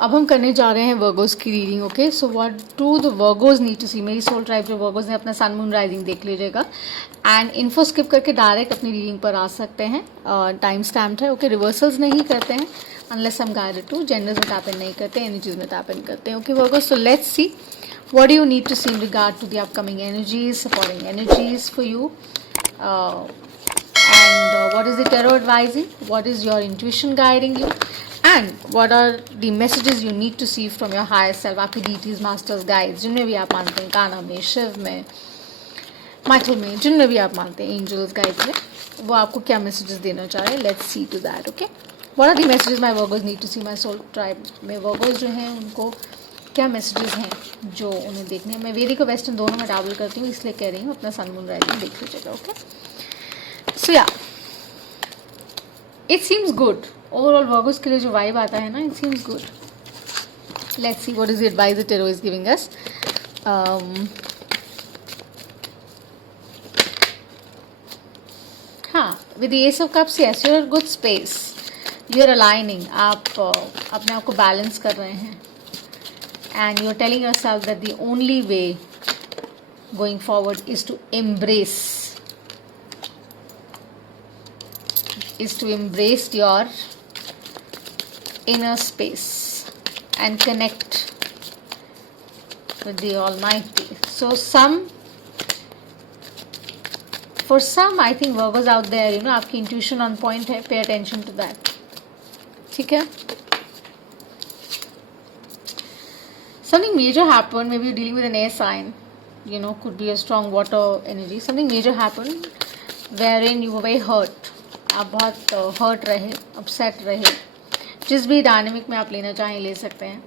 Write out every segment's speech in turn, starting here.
अब हम करने जा रहे हैं वर्गोस की reading. Okay, so what do the Virgos need to see. मेरी सोल ट्राइब जो वर्गोस ने अपना सन मून राइजिंग देख लीजिएगा एंड इन्फो स्किप करके डायरेक्ट अपनी रीडिंग पर आ सकते हैं. टाइम स्टैम्प्ड है. ओके, रिवर्सल्स नहीं करते हैं अनलेस हम गाइडेड टू. जेंडर्स में टैप इन नहीं करते, एनर्जीज में टैप इन करते हैं. Okay Virgo's, so let's see what do you need to see in regard to the upcoming energies, supporting energies for you, and what is the tarot advising, what is your intuition guiding you, and what are the messages you need to see from your higher self. आपकी deities, masters, guides जिनमें भी आप मानते हैं, काना में, शिव में, माइथल में, जिनमें भी आप मानते हैं, एंजल्स, गाइड्स में, वो आपको क्या मैसेजेस देना चाह रहे हैं. Let's see to that. Okay, what are the messages my Virgos need to see. my soul tribe में Virgos जो हैं उनको क्या मैसेजेस हैं जो उन्हें देखने हैं. मैं वेदिक और वेस्टर्न दोनों में ट्रैवल करती हूँ, इसलिए कह रही हूँ अपना सन मून राइजिंग देख लीजिएगा. Okay, so yeah it seems good overall. Virgos के लिए जो वाइब आता है ना, it seems good. Let's see what is the advice the tarot is giving us. हाँ, with the ace of cups, yes you are good space, you are aligning. आप अपने आप को बैलेंस कर रहे हैं. And you're telling yourself that the only way going forward is to embrace your inner space and connect with the Almighty. So for some I think Virgos out there, you know, आपकी intuition on point है. Pay attention to that. ठीक है. Something major happened. Maybe you're dealing with an air sign. You know, could be a strong water energy. Something major happened wherein you were very hurt. आप बहुत hurt रहे, upset रहे. जिस भी डायनेमिक में आप लेना चाहें ले सकते हैं.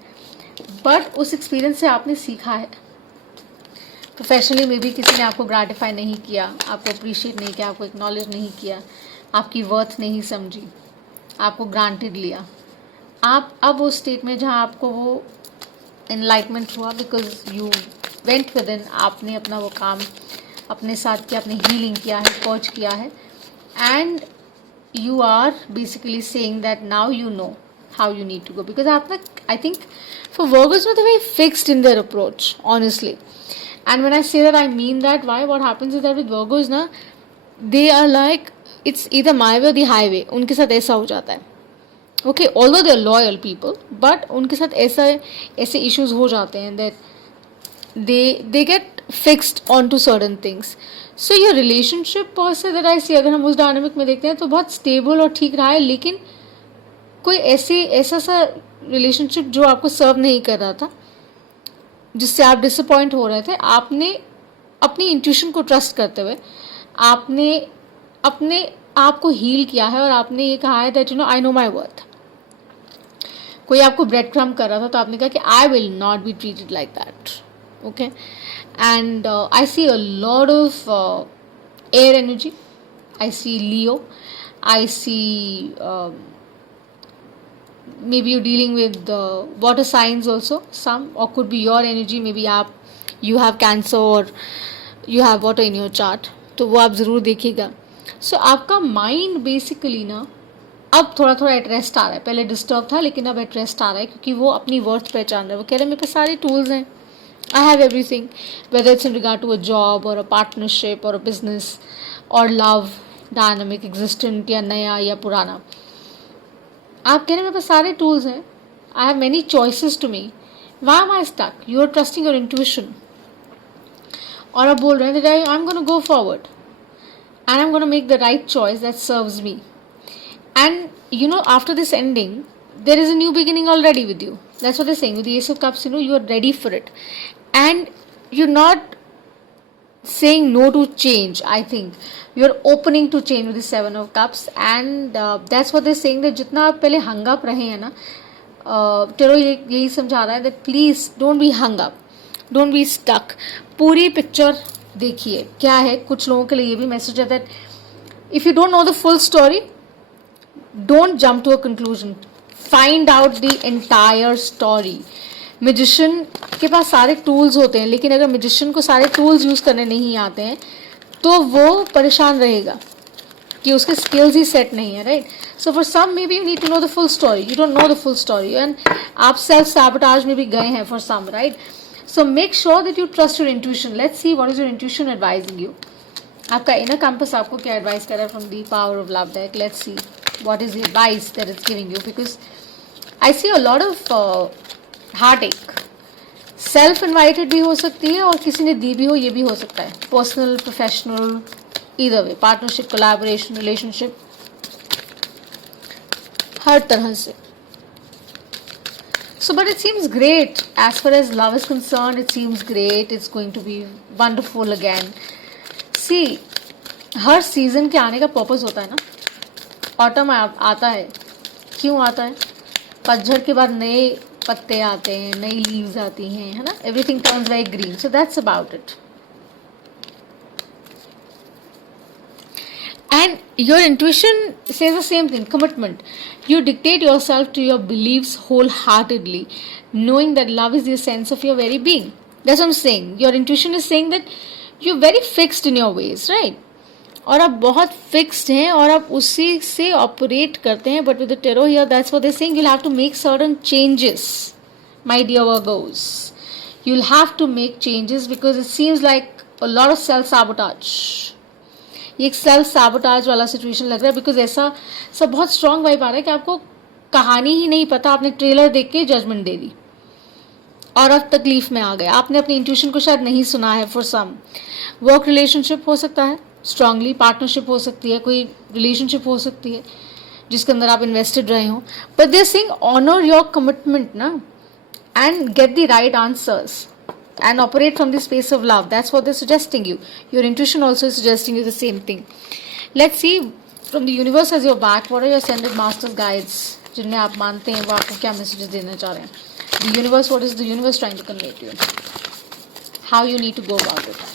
बट उस एक्सपीरियंस से आपने सीखा है. प्रोफेशनली में भी किसी ने आपको ग्रेटिफाई नहीं किया, आपको अप्रिशिएट नहीं किया, आपको एक्नॉलेज नहीं किया, आपकी वर्थ नहीं समझी, आपको ग्रांटेड लिया. आप अब उस स्टेट में जहाँ आपको वो एनलाइटमेंट हुआ because you went with in. आपने अपना वो काम अपने साथ किया, आपने हीलिंग किया है, पर्च किया है, and you are basically saying that now you know how you need to go. Because आप ना, आई थिंक फॉर वर्गर्स में very fixed in their approach honestly. And when I say that I mean that. Why what happens is that with Virgos ना, they are like it's either my way or the highway. उनके साथ ऐसा हो जाता है. Okay, although they are loyal people, but उनके साथ ऐसे इश्यूज हो जाते हैं that they get fixed on to certain things. So your relationship per se that आई सी, अगर हम उस डायनामिक में देखते हैं तो बहुत स्टेबल और ठीक रहा है. लेकिन कोई ऐसा सा रिलेशनशिप जो आपको सर्व नहीं कर रहा था, जिससे आप डिसअपॉइंट हो रहे थे, आपने अपनी इंट्यूशन को ट्रस्ट करते हुए आपने अपने आप को हील किया है और आपने ये कहा है that you know I know my worth. कोई आपको ब्रेड क्रम्ब कर रहा था तो आपने कहा कि I will not be treated like that. Okay, and I see a lot of air energy. I see Leo. I see maybe you're dealing with water signs also, some, or could be your energy. maybe you have cancer or you have water in your chart, तो वो आप ज़रूर देखिएगा. सो आपका mind basically ना अब थोड़ा थोड़ा एट रेस्ट आ रहा है. पहले डिस्टर्ब था लेकिन अब एट रेस्ट आ रहा है क्योंकि वो अपनी वर्थ पहचान रहा है. वो कह रहे हैं मेरे पास सारे टूल्स हैं, I have everything, whether it's in regard to a job और अ पार्टनरशिप और अ बिजनेस और लव डायनामिक, एग्जिस्टेंट या नया या पुराना. आप कह रहे हैं मेरे पास सारे टूल्स हैं, I have many choices to me, why am I stuck. You are trusting your intuition. और आप बोल रहे हैं that I am gonna go forward and I'm going to make the right choice that serves me. And you know, after this ending there is a new beginning already with you. That's what they're saying with the Ace of Cups. You know, you are ready for it and you're not saying no to change. I think you're opening to change with the Seven of Cups, and that's what they're saying that जितना आप पहले hung up रहे हैं ना, टेरो यही समझा रहा है that please don't be hung up, don't be stuck. पूरी पिक्चर देखिए क्या है. कुछ लोगों के लिए ये भी मैसेज है that if you don't know the full story, don't jump to a conclusion, find out the entire story. Magician के पास सारे टूल्स होते हैं, लेकिन अगर मैजिशियन को सारे टूल्स यूज़ करने नहीं आते हैं तो वो परेशान रहेगा. कि उसके स्किल्स ही सेट नहीं है, right? So for some maybe you need to know the full story, you don't know the full story and आप सेल्फ सैबोटाज में भी गए हैं for some, right? So make sure that you trust your intuition. Let's see what is your intuition advising you. आपका inner compass आपको क्या advice कर रहा है from the power of love deck. Let's see what is the advice that is giving you, because I see a lot of heartache. Self invited भी हो सकती है और किसी ने दी भी हो, ये भी हो सकता है. Personal, professional, either way, partnership, collaboration, relationship, हर तरह से. So, but it seems great as far as love is concerned. It seems great. It's going to be wonderful again. See, हर सीजन के आने का पर्पस होता है ना. ऑटम आता है, क्यों आता है? पतझड़ के बाद नए पत्ते आते हैं, नई लीव्स आती हैं, है ना. Everything turns like green. So that's about it. And your intuition says the same thing, commitment. You dictate yourself to your beliefs wholeheartedly, knowing that love is the essence of your very being. That's what I'm saying. Your intuition is saying that you're very fixed in your ways, right? और आप बहुत fixed हैं और आप उसी से operate करते हैं. But with the tarot here, that's what they're saying. You'll have to make certain changes, my dear Virgos. You'll have to make changes because it seems like a lot of self-sabotage. ये एक self sabotage वाला सिचुएशन लग रहा है, बिकॉज ऐसा सब बहुत strong vibe आ रहा है कि आपको कहानी ही नहीं पता, आपने ट्रेलर देख के जजमेंट दे दी और अब तकलीफ में आ गए. आपने अपनी इंट्यूशन को शायद नहीं सुना है. फॉर सम वर्क रिलेशनशिप हो सकता है, स्ट्रांगली पार्टनरशिप हो सकती है, कोई रिलेशनशिप हो सकती है जिसके अंदर आप इन्वेस्टेड रहे हो. But they are saying honour your commitment ना, and get the right answers and operate from the space of love. That's what they're suggesting you. Your intuition also is suggesting you the same thing. Let's see from the universe as your back, what are your ascended masters guides जिन्हें आप मानते हैं, वो आपको क्या मैसेजेस देना चाह रहे हैं. The universe, what is the universe trying to convey to you? How you need to go about it.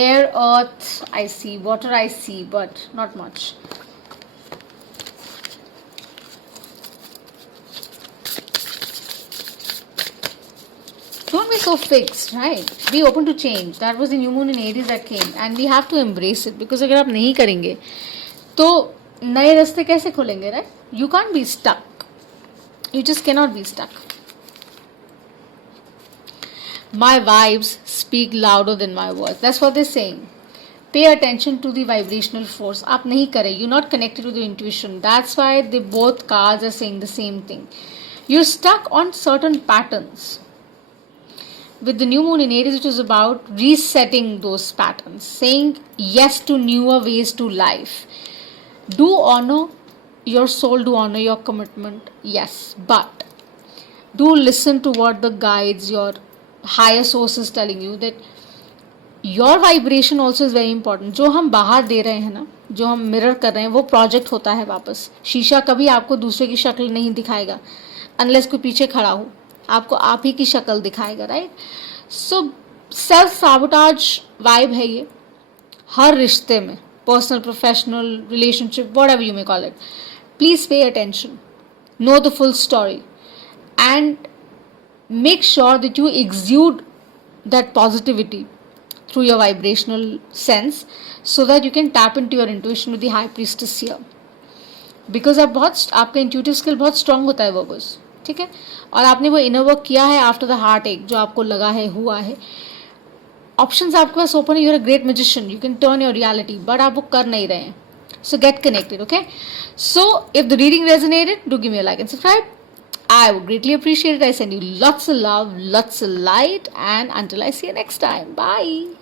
Air, earth, I see. Water, I see, but not much. Don't be so fixed, right? Be open to change. That was the new moon in Aries that came, and we have to embrace it. Because अगर आप नहीं करेंगे, तो नए रास्ते कैसे खोलेंगे, right? You can't be stuck. You just cannot be stuck. My vibes speak louder than my words. That's what they're saying. Pay attention to the vibrational force. आप नहीं करें. You're not connected to the intuition. That's why they both cards are saying the same thing. You're stuck on certain patterns. With the new moon in Aries, it is about resetting those patterns, saying yes to newer ways to life. Do honor your soul, do honor your commitment, yes, but do listen to what the guides, your higher source is telling you, that your vibration also is very important. जो हम बाहर दे रहे हैं ना, जो हम मिरर कर रहे हैं, वो प्रोजेक्ट होता है वापस. शीशा कभी आपको दूसरे की शक्ल नहीं दिखाएगा अनलेस कोई पीछे खड़ा हो, आपको आप ही की शक्ल दिखाएगा, right? So self sabotage vibe है ये हर रिश्ते में, personal, professional, relationship, whatever you may call it. Please pay attention, no the full story, and make sure that you exude that positivity through your vibrational sense so that you can tap into your intuition with the high priestess here. Because आपका intuitive skill बहुत strong होता है Virgos, ठीक है? और आपने वो inner work किया है after the heartache जो आपको लगा है, हुआ है. Options आपके पास open है. You're a great magician. You can turn your reality, but आप वो कर नहीं रहे हैं. So get connected, okay? So if the reading resonated, do give me a like and subscribe. I would greatly appreciate it. I send you lots of love, lots of light, and until I see you next time. Bye.